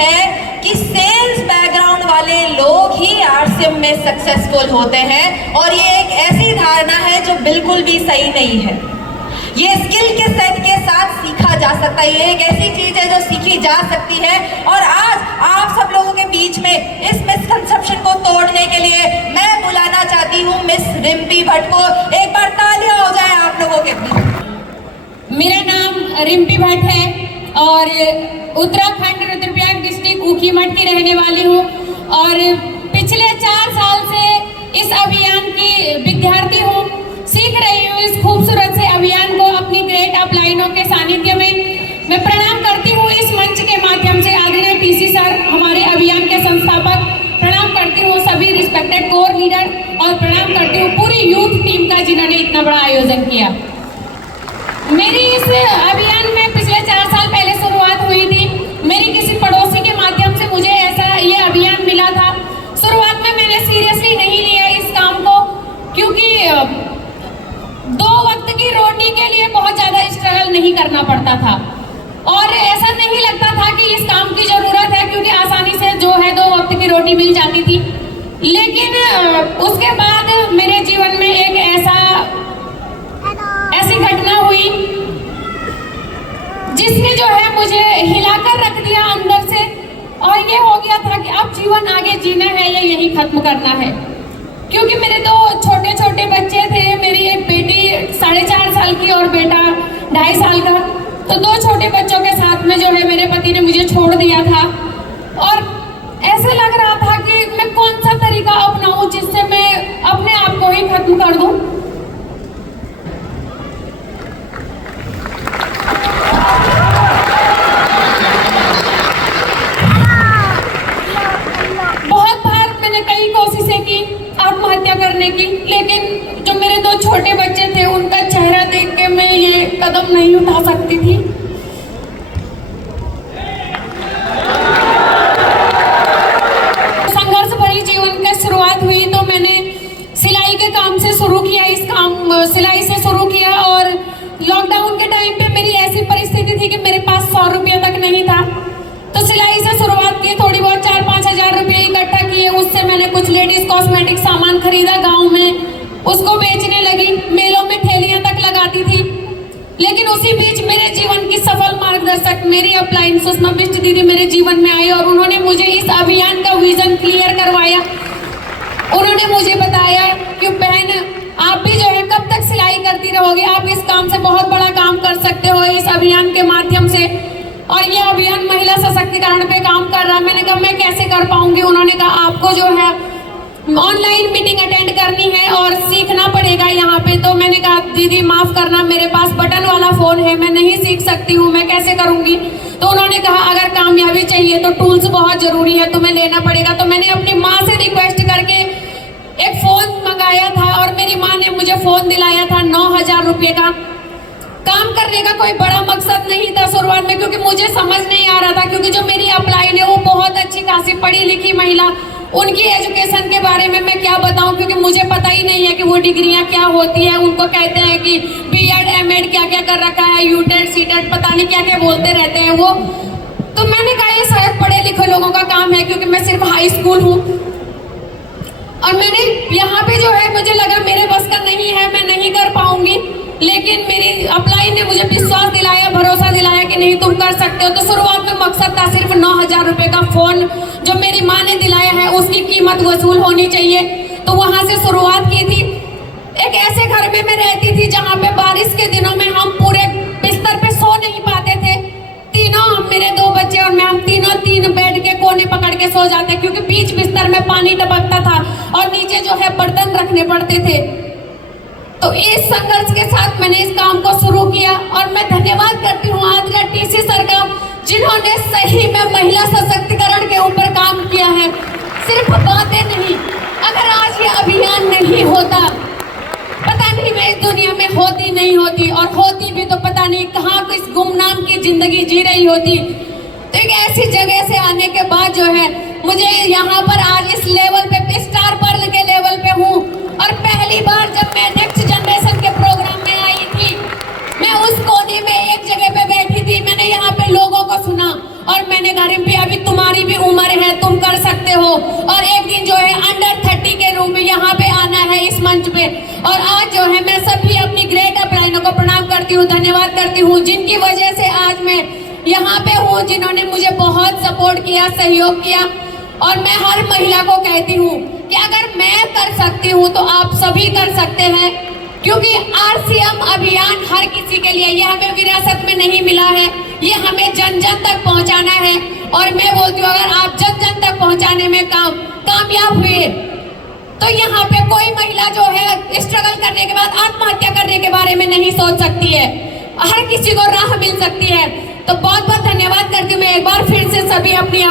हैं कि sales background वाले लोग ही आरसीएम में सक्सेसफुल होते हैं, और ये एक ऐसी धारणा है जो बिल्कुल भी सही नहीं है। ये स्किल के सेट के साथ सीखा जा सकता है, ये एक ऐसी चीज है जो सीखी जा सकती है। और आज आप सब लोगों के बीच में इस मिसकंसेप्शन को तोड़ने के लिए मैं बुलाना चाहती हूँ मिस रिम्पी भट्ट को। एक बार तालियां हो जाए आप लोगों के बीच। मेरा नाम रिम्पी भट्ट है और उत्तराखंड रुद्रप्रयाग डिस्ट्रिक्ट ऊखीमठ की रहने वाली हूँ, और पिछले 4 साल से इस अभियान की विद्यार्थी हूँ। सीख रही हूँ इस खूबसूरत से अभियान को अपनी ग्रेट अपलाइनों के सानिध्य में। मैं प्रणाम करती हूँ इस मंच के माध्यम से आदरणीय टीसी सर, हमारे अभियान के संस्थापक। प्रणाम करती हूँ सभी रिस्पेक्टेड कोर लीडर, और प्रणाम करती हूँ पूरी यूथ टीम का जिन्होंने इतना बड़ा आयोजन किया। मेरी इस अभियान में पिछले 4 साल पहले शुरुआत हुई थी। मेरी किसी पड़ोसी के माध्यम से मुझे ये अभियान मिला था। शुरुआत में मैंने सीरियसली नहीं लिया इस काम को, क्योंकि 2 वक्त की रोटी के लिए बहुत ज्यादा स्ट्रगल नहीं करना पड़ता था, और ऐसा नहीं लगता था कि इस काम की जरूरत है, क्योंकि आसानी से जो है 2 वक्त की रोटी मिल जाती थी। लेकिन उसके बाद मेरे जीवन में एक ऐसी घटना हुई जिसने जो है मुझे हिलाकर रख दिया अंदर से, और ये हो गया था कि अब जीवन आगे जीना है या यही खत्म करना है। क्योंकि मेरे 2 छोटे छोटे बच्चे थे, मेरी एक बेटी 4.5 साल की और बेटा 2.5 साल का। तो 2 छोटे बच्चों के साथ में जो है मेरे पति ने मुझे छोड़ दिया था, और ऐसे लग रहा था कि मैं कौन सा तरीका अपनाऊं जिससे मैं अपने आप को ही खत्म कर दूं। बहुत बार मैंने कई कोशिशें की आत्महत्या करने की, लेकिन जो मेरे 2 छोटे बच्चे थे उनका चेहरा देख के मैं ये कदम नहीं उठा सकती थी। संघर्ष भरी जीवन की शुरुआत हुई तो मैंने सिलाई के काम से शुरू किया, सिलाई से शुरू किया। और लॉकडाउन के टाइम पे मेरी ऐसी परिस्थिति थी कि मेरे पास 100 रुपये तक नहीं था, तो सिलाई से शुरुआत की। थोड़ी बहुत 4-5 हजार रुपये इकट्ठा किए, उससे मैंने कुछ लेडीज कॉस्मेटिक सामान खरीदा गांव में, उसको बेचने लगी, मेलों में ठेलियां तक लगाती थी। लेकिन उसी बीच मेरे जीवन की सफल मार्गदर्शक मेरी अपलाइन सुषमा बिष्ट दीदी मेरे जीवन में आई, और उन्होंने मुझे इस अभियान का विजन क्लियर करवाया। उन्होंने मुझे बताया कि बहन आप भी जो है कब तक सिलाई करती रहोगे, आप इस काम से बहुत बड़ा काम कर सकते हो इस अभियान के माध्यम से। और ये अभियान महिला सशक्तिकरण पे काम कर रहा है। मैंने कहा मैं कैसे कर पाऊंगी। उन्होंने कहा आपको जो है ऑनलाइन मीटिंग अटेंड करनी है और सीखना पड़ेगा यहाँ पे। तो मैंने कहा दीदी माफ करना, मेरे पास बटन वाला फोन है, मैं नहीं सीख सकती हूँ, मैं कैसे करूँगी। तो उन्होंने कहा अगर कामयाबी चाहिए तो टूल्स बहुत जरूरी है, तुम्हें लेना पड़ेगा। तो मैंने अपनी माँ से रिक्वेस्ट करके एक फोन मंगाया था, और मेरी माँ ने मुझे फोन दिलाया था 9,000 रुपये का। काम करने का कोई बड़ा मकसद नहीं था शुरुआत में, क्योंकि मुझे समझ नहीं आ रहा था, क्योंकि जो मेरी अपलाइन है वो बहुत अच्छी खासी पढ़ी लिखी महिला, उनकी एजुकेशन के बारे में मैं क्या बताऊं, क्योंकि मुझे पता ही नहीं है कि वो डिग्रियां क्या होती है। उनको कहते हैं कि बीएड एमएड क्या क्या कर रखा है, यूटेड सीटेड पता नहीं क्या क्या बोलते रहते हैं वो। तो मैंने कहा ये शायद पढ़े लिखे लोगों का काम है, क्योंकि मैं सिर्फ हाई स्कूल हूँ। और मैंने यहाँ पे जो है मुझे लगा मेरे बस का नहीं है, मैं नहीं कर पाऊंगी। लेकिन मेरी अपलाइन ने मुझे विश्वास दिलाया, भरोसा दिलाया कि नहीं तुम कर सकते हो। तो शुरुआत में मकसद था सिर्फ 9,000 रुपये का फोन जो मेरी माँ ने दिलाया है उसकी कीमत वसूल होनी चाहिए। तो वहां से शुरुआत की थी। एक ऐसे घर में मैं रहती थी जहाँ पे बारिश के दिनों में हम पूरे बिस्तर पे सो नहीं पाते थे। तीनों, मेरे 2 बच्चे और मैं, हम तीनों 3 बेड के कोने पकड़ के सो जाते, क्योंकि बीच बिस्तर में पानी टपकता था और नीचे जो है बर्तन रखने पड़ते थे। तो इस संघर्ष के साथ मैंने इस काम को शुरू किया, और मैं धन्यवाद करती हूँ आदरणीय टीसी सर का, जिन्होंने सही में महिला सशक्तिकरण के ऊपर काम किया है, सिर्फ बातें नहीं। अगर आज ये अभियान नहीं होता, पता नहीं मैं इस दुनिया में होती नहीं होती, और होती भी तो पता नहीं कहाँ किस गुमनाम की जिंदगी जी रही होती। तो एक ऐसी जगह से आने के बाद जो है मुझे यहाँ पर आज इस लेवल पे, स्टार पर्ल के लेवल पे हूँ। और पहली बार जब मैं नेक्स्ट जनरेशन के प्रोग्राम में आई थी, मैं उस कोने में एक जगह पे बैठी थी, मैंने यहाँ पे लोगों को सुना और मैंने कहा रिम्पी अभी तुम तुम्हारी भी उम्र है, तुम कर सकते हो। और एक दिन जो है अंडर 30 के रूप में यहाँ पे आना है इस मंच पे। और आज जो है मैं सभी अपनी ग्रेट अपलाइनों को प्रणाम करती हूँ, धन्यवाद करती हूँ, जिनकी वजह से आज मैं यहाँ पे हूँ, जिन्होंने मुझे बहुत सपोर्ट किया, सहयोग किया। और मैं हर महिला को कहती हूँ कि अगर मैं कर सकती हूँ तो आप सभी कर सकते हैं, क्योंकि आरसीएम अभियान हर किसी के लिए, ये हमें विरासत में नहीं मिला है, ये हमें जन जन तक पहुंचाना है। और मैं बोलती हूँ अगर आप जन जन तक पहुंचाने में कामयाब हुए तो यहाँ पे कोई महिला जो है स्ट्रगल करने के बाद आत्महत्या करने के बारे में नहीं सोच सकती है, हर किसी को राह मिल सकती है। तो बहुत बहुत धन्यवाद करती हूँ मैं एक बार फिर से सभी अपनी